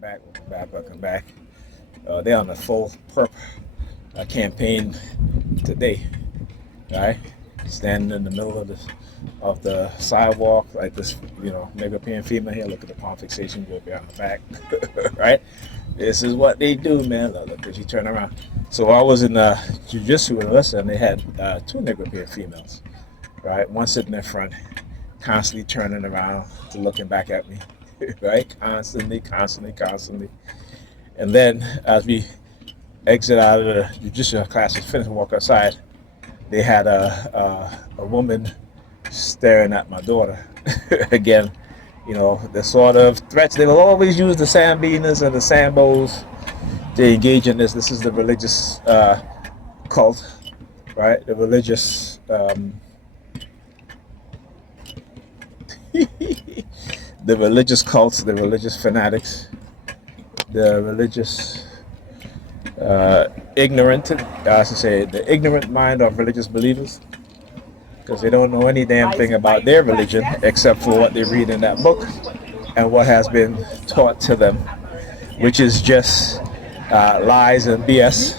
welcome back. They're on a full perp campaign today, right? Standing in the middle of the sidewalk, like this, European female here. Look at the palm fixation group here on the back, right? This is what they do, man. Look as you turn around. So I was in jiu-jitsu with us, and they had two European females, right? One sitting in front, constantly turning around, looking back at me, right? Constantly. And then as we exit out of the jiu-jitsu class, was finished and walk outside, they had a woman staring at my daughter. Again, the sort of threats. They will always use the Sambinas and the Sambos to engage in this. This is the religious cult, right? The religious the religious cults, the religious fanatics, the religious ignorant, I should say, the ignorant mind of religious believers, because they don't know any damn thing about their religion except for what they read in that book and what has been taught to them, which is just lies and BS,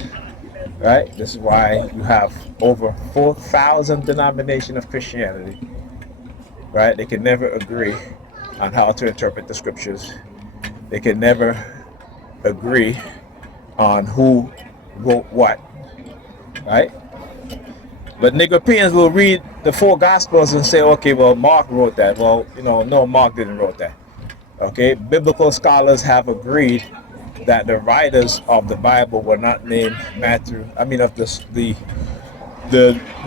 right? This is why you have over 4,000 denominations of Christianity, right? They can never agree on how to interpret the scriptures. They can never agree on who wrote what, right? But Europeans will read the four Gospels and say, okay, well, Mark wrote that. Well, no, Mark didn't wrote that. Okay, biblical scholars have agreed that the writers of the Bible were not named Matthew. I mean, of the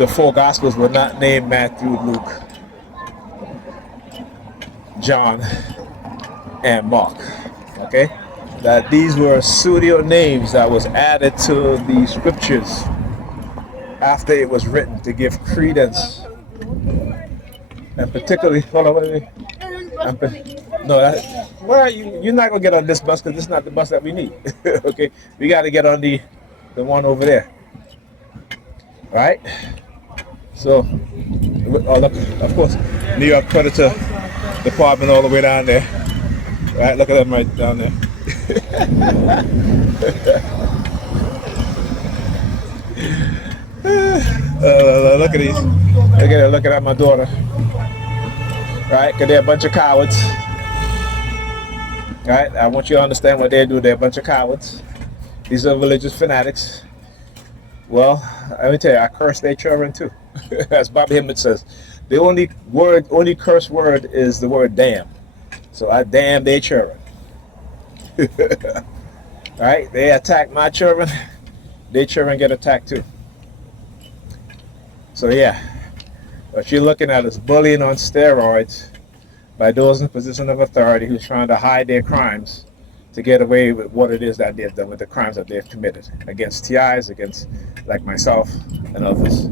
four Gospels were not named Matthew, Luke, John, and Mark. Okay, that these were pseudo names that was added to the scriptures after it was written to give credence, and particularly, hold on, wait. Where are you? You're not gonna get on this bus because this is not the bus that we need. Okay, we got to get on the one over there, right? So, look, of course, New York Predator Department all the way down there, right? Look at them right down there. Look at these. Look at my daughter. Right? Because they're a bunch of cowards. Right? I want you to understand what they do. They're a bunch of cowards. These are religious fanatics. Well, let me tell you, I curse their children too. As Bobby Hemmett says, the only curse word is the word damn. So I damn their children. Right? They attack my children. Their children get attacked too. So yeah, what you're looking at is bullying on steroids by those in position of authority who's trying to hide their crimes to get away with what it is that they've done, with the crimes that they've committed against TIs, against like myself and others.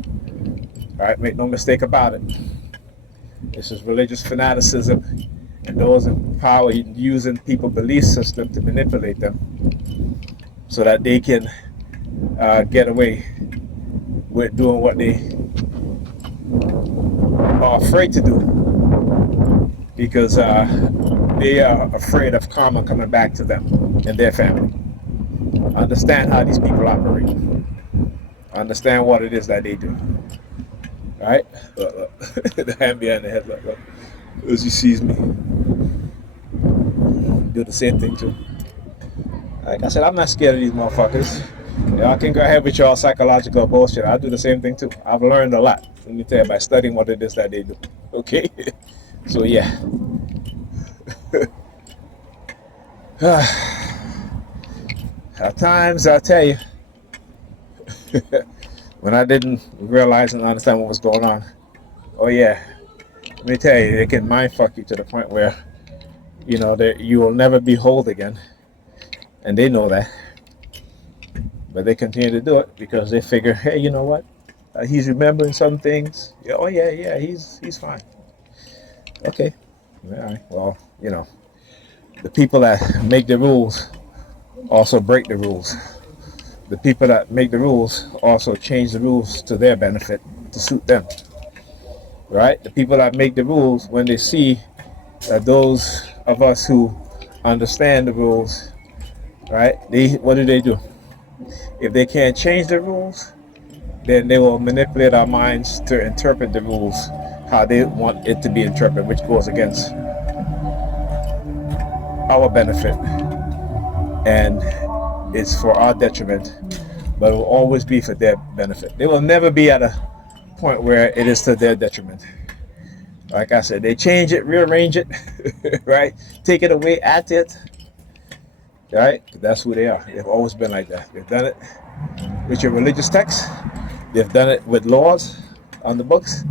All right, make no mistake about it. This is religious fanaticism, and those in power using people's belief system to manipulate them so that they can get away with doing what they are afraid to do, because they are afraid of karma coming back to them and their family. Understand how these people operate. Understand what it is that they do. All right? The hand behind the head, look. As he sees me, do the same thing too. Like I said, I'm not scared of these motherfuckers. Y'all can go ahead with y'all psychological bullshit. I'll do the same thing too. I've learned a lot, let me tell you, by studying what it is that they do. Okay? So yeah. At times, I'll tell you, when I didn't realize and understand what was going on, oh yeah, let me tell you, they can mind fuck you to the point where, that you will never be whole again. And they know that. But they continue to do it because they figure, hey, you know what? He's remembering some things. Yeah, oh yeah, he's fine. Okay. All right. Well, the people that make the rules also break the rules. The people that make the rules also change the rules to their benefit, to suit them. Right? The people that make the rules, when they see that those of us who understand the rules, right? What do? If they can't change the rules, then they will manipulate our minds to interpret the rules how they want it to be interpreted, which goes against our benefit and it's for our detriment, but it will always be for their benefit. They will never be at a point where it is to their detriment. Like I said, they change it, rearrange it, right? Take it away, add it, right? That's who they are. They've always been like that. They've done it with your religious texts. They've done it with laws on the books,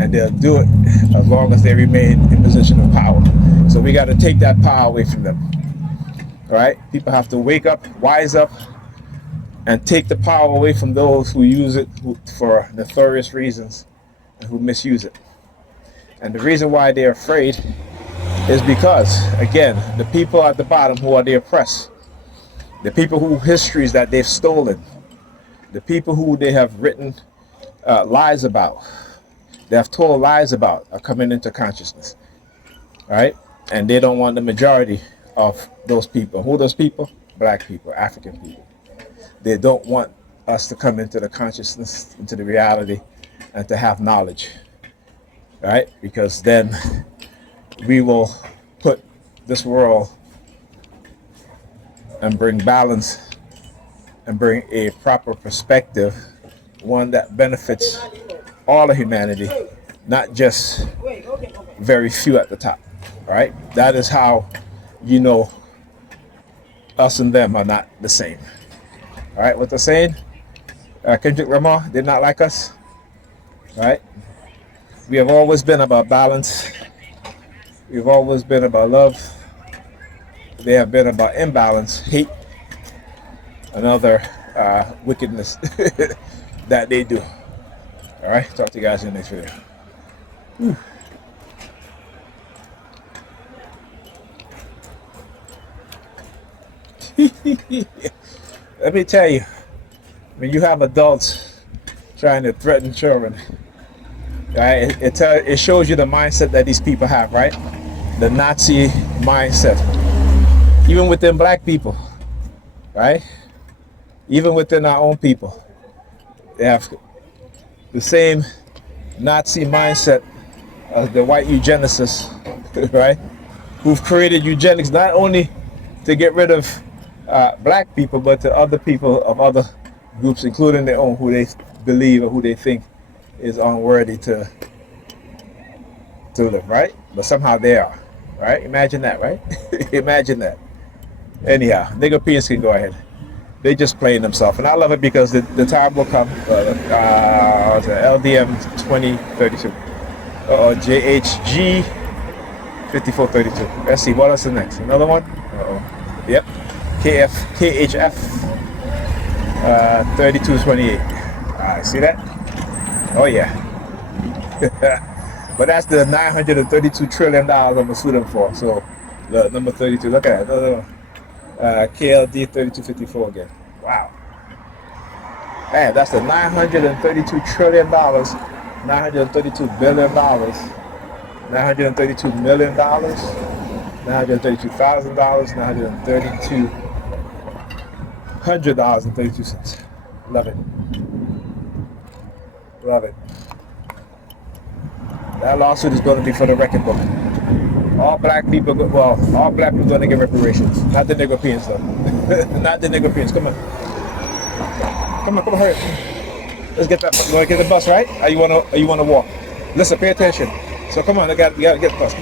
and they'll do it as long as they remain in position of power. So we got to take that power away from them. All right? People have to wake up, wise up, and take the power away from those who use it for nefarious reasons and who misuse it. And the reason why they're afraid is because, again, the people at the bottom who are the oppressed, the people whose histories that they've stolen, the people who they have written lies about, they have told lies about, are coming into consciousness, right? And they don't want the majority of those people. Who are those people? Black people, African people. They don't want us to come into the consciousness, into the reality, and to have knowledge, right? Because then we will put this world and bring balance and bring a proper perspective, one that benefits all of humanity, not just very few at the top, right? That is how you know us and them are not the same. All right, what they're saying, Kendrick Lamar did not like us, right? We have always been about balance. We've always been about love. They have been about imbalance, hate, and other wickedness that they do. All right, talk to you guys in the next video. Whew. Let me tell you, when you have adults trying to threaten children, right, it shows you the mindset that these people have, right? The Nazi mindset. Even within black people, right? Even within our own people, they have the same Nazi mindset as the white eugenicists, right? Who've created eugenics not only to get rid of black people, but to other people of other groups, including their own, who they believe or who they think is unworthy to live, right? But somehow they are, right? Imagine that, right? Imagine that. Anyhow, nigger peons can go ahead. They just playing themselves, and I love it because the time will come. LDM 2032 or JHG 5432. Let's see what else is next. Another one. Yep. KHF 3228. See that? Oh yeah. But that's the $932 trillion I'm gonna sue them for. So the number 32. Look at it. KLD 3254 again. Wow. Man, that's the $932 trillion, $932 billion, $932 million, $932,000, $932,100.32. Love it. Love it. That lawsuit is going to be for the record book. All black people, all black people are going to get reparations. Not the nigger peons, though. Not the nigger peons. Come on. Come on, hurry. Let's get that. You want to get the bus, right? Or you want to walk? Listen, pay attention. So come on, we got to get the bus.